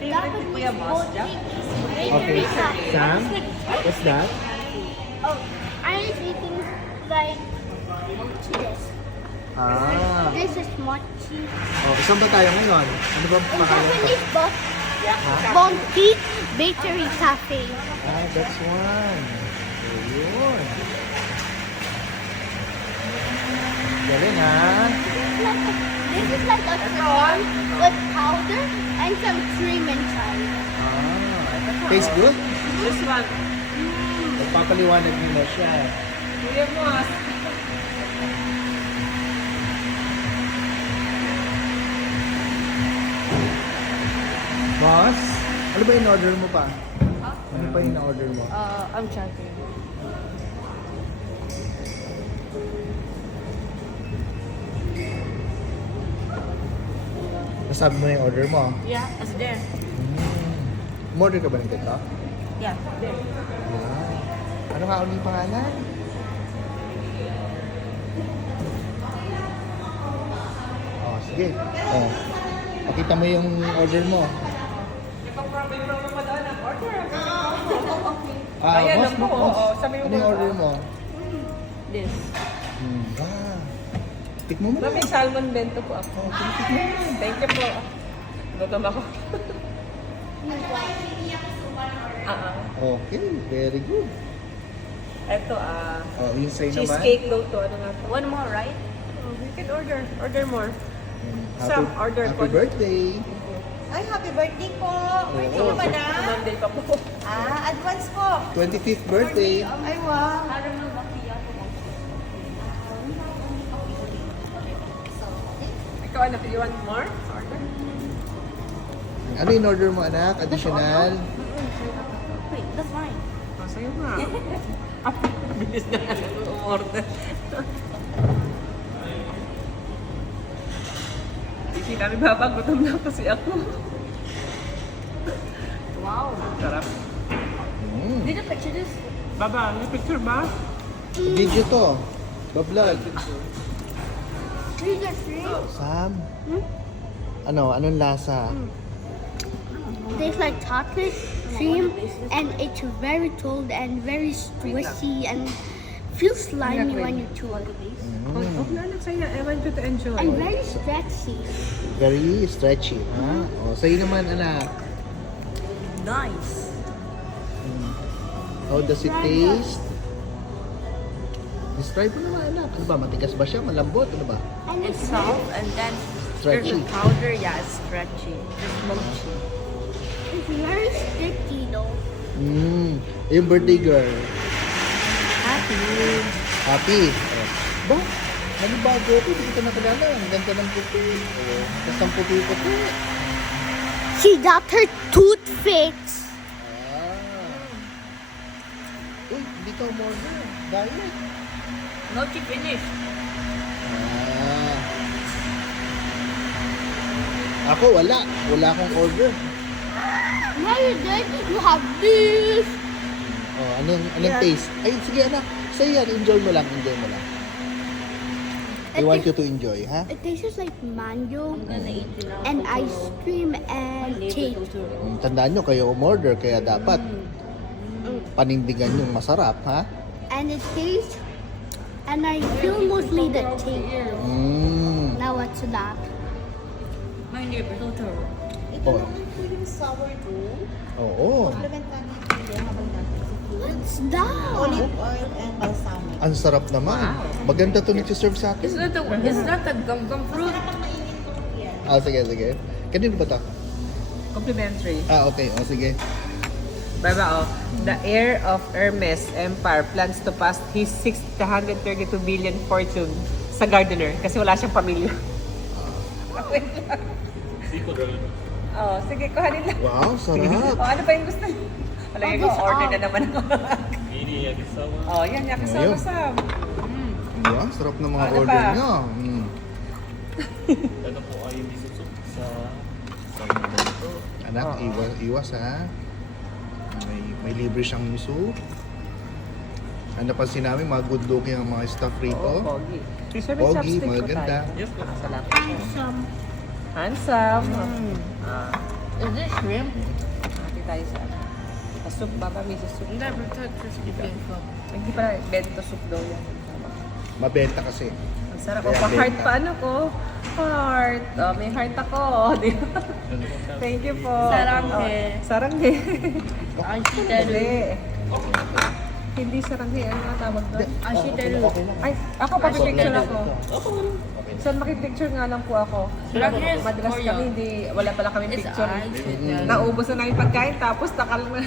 Favorite ni Kuya Boss, Jack? Okay, Sam, what's that? Oh, I was eating like this. Ah. This is mochi. Oh, saan ba tayo ngayon? Ano ba In pangalan ko? Japanese, Bonti Bakery Cafe. Ah, that's one. Ayun. Galing ha? This is like a corn with powder and some cream inside. Ah. Tastes good? This one. Nagpapaliwanag nila siya. Kuya Boss. Boss, ano ba in-order mo pa? Ano pa yung in-order mo? I'm checking. Nasabi mo na yung order mo? Yeah, it's there. Umorder ka ba ng ganito? Yeah, there. Ah. Ano nga ulit yung pangalan? Oh, sige. Oh. Pakita mo yung order mo. Ah, Ayan boss, ako, boss. oo. Sabi mo Ano yung ba? order mo? This. Ah. Tikmo mo na. May salmon bento po ako. Thank you po. Gutom ako. Okay, very good. Ito, Oh, yung sa'yo naman. cheesecake low to. Ano nga to? One more, right? Oh, you can order. Order more. Sam, order Happy po. birthday. Ay, happy birthday po! Birthday Oo. niyo ba na? Monday pa po. Advance po! 25th birthday. Ay, wow! Ikaw, anak, you want more? Order. Ano yung order mo, anak? Additional? Wait, that's mine. Oh, sa'yo nga. Bilis na order. Hindi kami babagutom na kasi ako. Wow. Sarap. Did you picture this? Baba, may picture ba? Video to. Bablog. These are free. Sam? Ano? Anong lasa? Tastes like chocolate cream, and it's very cold and very squishy and feels slimy when you chew it. Oh, na anak sa'yo. I want you to enjoy. And very stretchy. Very stretchy. Ha? O, sa'yo naman, anak. Nice. How does it taste? Describe mo naman, anak. Ano ba? Matigas ba siya? Malambot? Ano ba? And It's soft and then there's Stretchy. a powder, yeah, it's stretchy. It's mochi. it's very sticky though. Yung birthday girl. Happy. Happy. Oh. Ba? Ano bago ito? Hindi kita nakilala. Ang ganda ng puti. Oh. Tapos ang puti-puti. She got her tooth fixed. Uy, hindi ka umorder. Diet. Mochi finish. Ako, wala. Wala akong order. Now you did. You have this. Oh, anong taste? Ay, sige anak. Say yan. Enjoy mo lang. Enjoy mo lang. I want you to enjoy, ha? It tastes like mango Gonna eat it now. and ice cream and cake. Tandaan nyo, kayo umorder. Kaya dapat panindigan yung masarap, ha? And it tastes, and I feel mostly the taste. Now what's that? My neighbor, Totoro. Ito Oh. naman po yung sourdough. Oo. Complementan natin habang natin. What's that? Olive oil and balsamic. Ang sarap naman. Maganda to nito-serve sa Is akin. that a gum fruit? Kapag mainit po yan. Sige, sige. Kanino ba to? Complimentary. Okay. Sige. Baba, oh. The heir of Hermes Empire plans to pass his 632 billion fortune sa gardener kasi wala siyang pamilya. Wait lang. Oh, sige, kuhanin lang. Wow, sarap. Oh, ano ba yung gusto niyo? Wala yung order na naman ako. Oh, yan, yakisawa Ayun. Sam. Wow, sarap ng mga Ano order pa? nyo. Ano po ay hindi susok sa momento. Anak, iwas ha. May libre siyang miso. Ang napansin namin, mga good looking ang mga staff Oo, rito. pogi. Teacher, may Pogi, chopstick po maganda. tayo. Yes po. Salamat. And some. Handsome. Is this shrimp? Hati tayo sa soup, baba, may soup. Hindi, but it's crispy bacon. Hindi pala, bento soup daw yan. Mabenta kasi. Ang sarap. Kaya O, pa-heart benta. pa ano ko? Heart. Oh, may heart ako. Di ba? Thank you po. Saranghe. Oh, saranghe. Ashiteru. Hindi. Hindi saranghe. Ano nga tawag doon? Ashiteru. Ay, ako pa-picture ako. So, makipicture nga lang po ako. Saranghe is Madalas Korea. kami, wala pala kami It's picture. Ashiteru. Naubos na namin pagkain, tapos nakal na.